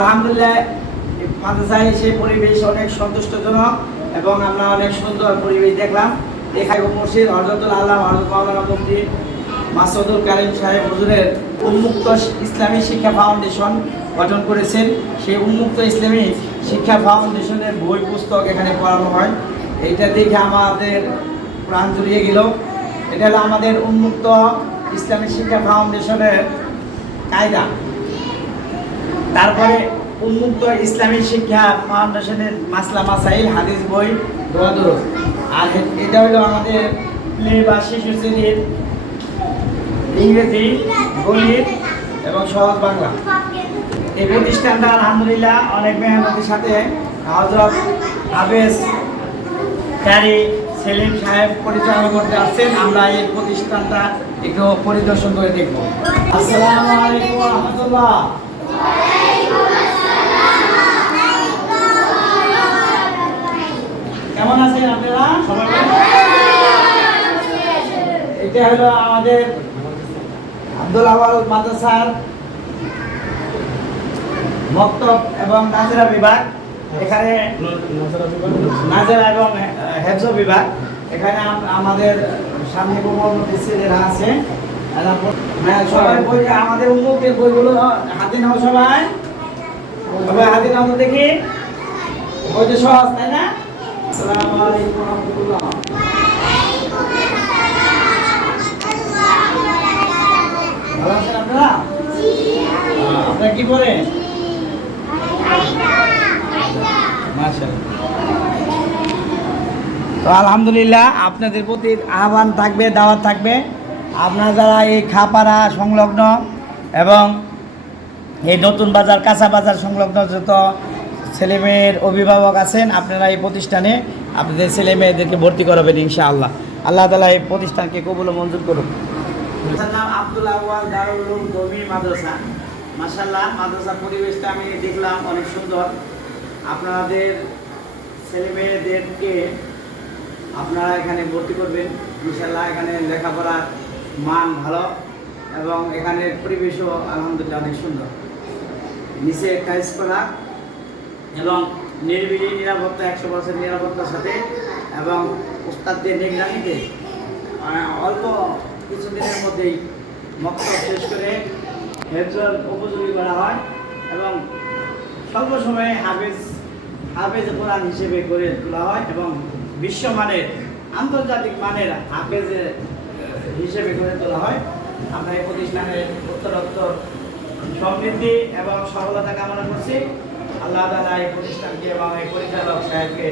আলহামদুলিল্লাহ মাদ্রাসায় সেই পরিবেশ অনেক সন্তুষ্টজনক এবং আমরা অনেক সুন্দর পরিবেশ দেখলাম। এখানে মসজিদ হযরতুল আল্লামা হযরত মাওলানা মুফতি মাসউদুল কারীম সাহেব হুজুরের উন্মুক্ত ইসলামী শিক্ষা ফাউন্ডেশন গঠন করেছেন। সেই উন্মুক্ত ইসলামী শিক্ষা ফাউন্ডেশনের বই পুস্তক এখানে পড়ানো হয়। এইটা দেখে আমাদের প্রাণ জুড়িয়ে গেল। এটা হলো আমাদের উন্মুক্ত ইসলামী শিক্ষা ফাউন্ডেশনের কায়দা। তারপরে উন্মুক্ত ইসলামী শিক্ষা ফাউন্ডেশনের মাসলা মাসাইল হাদিস বই দোয়া দুরুস। আর এটা হলো আমাদের প্লে বা শিশু শ্রেণীর ইংরেজি, গণিত এবং সহজ বাংলা। এই প্রতিষ্ঠানটা আলহামদুলিল্লাহ অনেক মেহনতির সাথে হযরত হাফেজ কারি সেলিম সাহেব পরিচালনা করতে আসছেন। আমরা এই প্রতিষ্ঠানটা একটু পরিদর্শন করে দেখব। আসসালামু আলাইকুম ওয়া রাহমাতুল্লাহ। কেমন আছেন আপনারা সবাই? এটা হলো আমাদের আব্দুল আওয়াল মাদ্রাসার মক্তব এবং নাজেরা বিভাগ। এখানে নাজেরা এবং হেফজ বিভাগ। এখানে আমাদের সামনে ছেলেরা আছে। সবাই বই, আমাদের উন্মুক্তের বইগুলো হাতে নাও। সবাই সবাই হাতে নাও তো দেখি। বইটা সহজ, তাই না? আসসালামু আলাইকুম ওয়া রাহমাতুল্লাহ। ভালো আছেন আপনারা? আপনারা কি পড়েন? মাশাআল্লাহ। তো আলহামদুলিল্লাহ আপনাদের প্রতি আহ্বান থাকবে, দাওয়াত থাকবে। আপনারা যারা এই খাপাড়া সংলগ্ন এবং এই নতুন বাজার, কাঁচা বাজার সংলগ্ন যত ছেলেমেয়ের অভিভাবক আছেন, আপনারা এই প্রতিষ্ঠানে আপনাদের ছেলে মেয়েদেরকে ভর্তি করাবেন ইনশাআল্লাহ। আল্লাহ তাআলা এই প্রতিষ্ঠানকে কবুল ও মঞ্জুর করুন। নাম আব্দুল আওয়াল দারুল উলুম দমি মাদ্রাসা। মাশাআল্লাহ, মাদ্রাসার পরিবেশটা আমি দেখলাম অনেক সুন্দর। আপনাদের ছেলে মেয়েদেরকে আপনারা এখানে ভর্তি করবেন ইনশাআল্লাহ। এখানে লেখাপড়ার মান ভালো এবং এখানের পরিবেশও আলহামদুলিল্লাহ অনেক সুন্দর। নিচে কাজ করা এবং নিরিবিলি নিরাপত্তা, 100% নিরাপত্তার সাথে এবং উস্তাদদের নিগরানিতে অল্প কিছুদিনের মধ্যেই মক্তব শেষ করে হেফজর উপযোগী করা হয় এবং স্বল্প সময়ে হাফেজ কোরআন হিসেবে গড়ে তোলা হয় এবং বিশ্বমানের, আন্তর্জাতিক মানের হাফেজ হিসেবে গড়ে তোলা হয়। আমরা এই প্রতিষ্ঠানের উত্তরোত্তর সমৃদ্ধি এবং সফলতা কামনা করছি। আল্লাহ তাআলা এই প্রতিষ্ঠানকে এবং এই পরিচালক সাহেবকে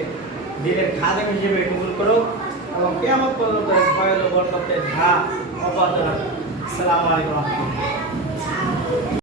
দিনের খাদেম হিসেবে কবুল করুক এবং কিয়ামত পর্যন্ত ফয়জ ও বরকতের ধারা অব্যাহত রাখুক। আসসালামু আলাইকুম।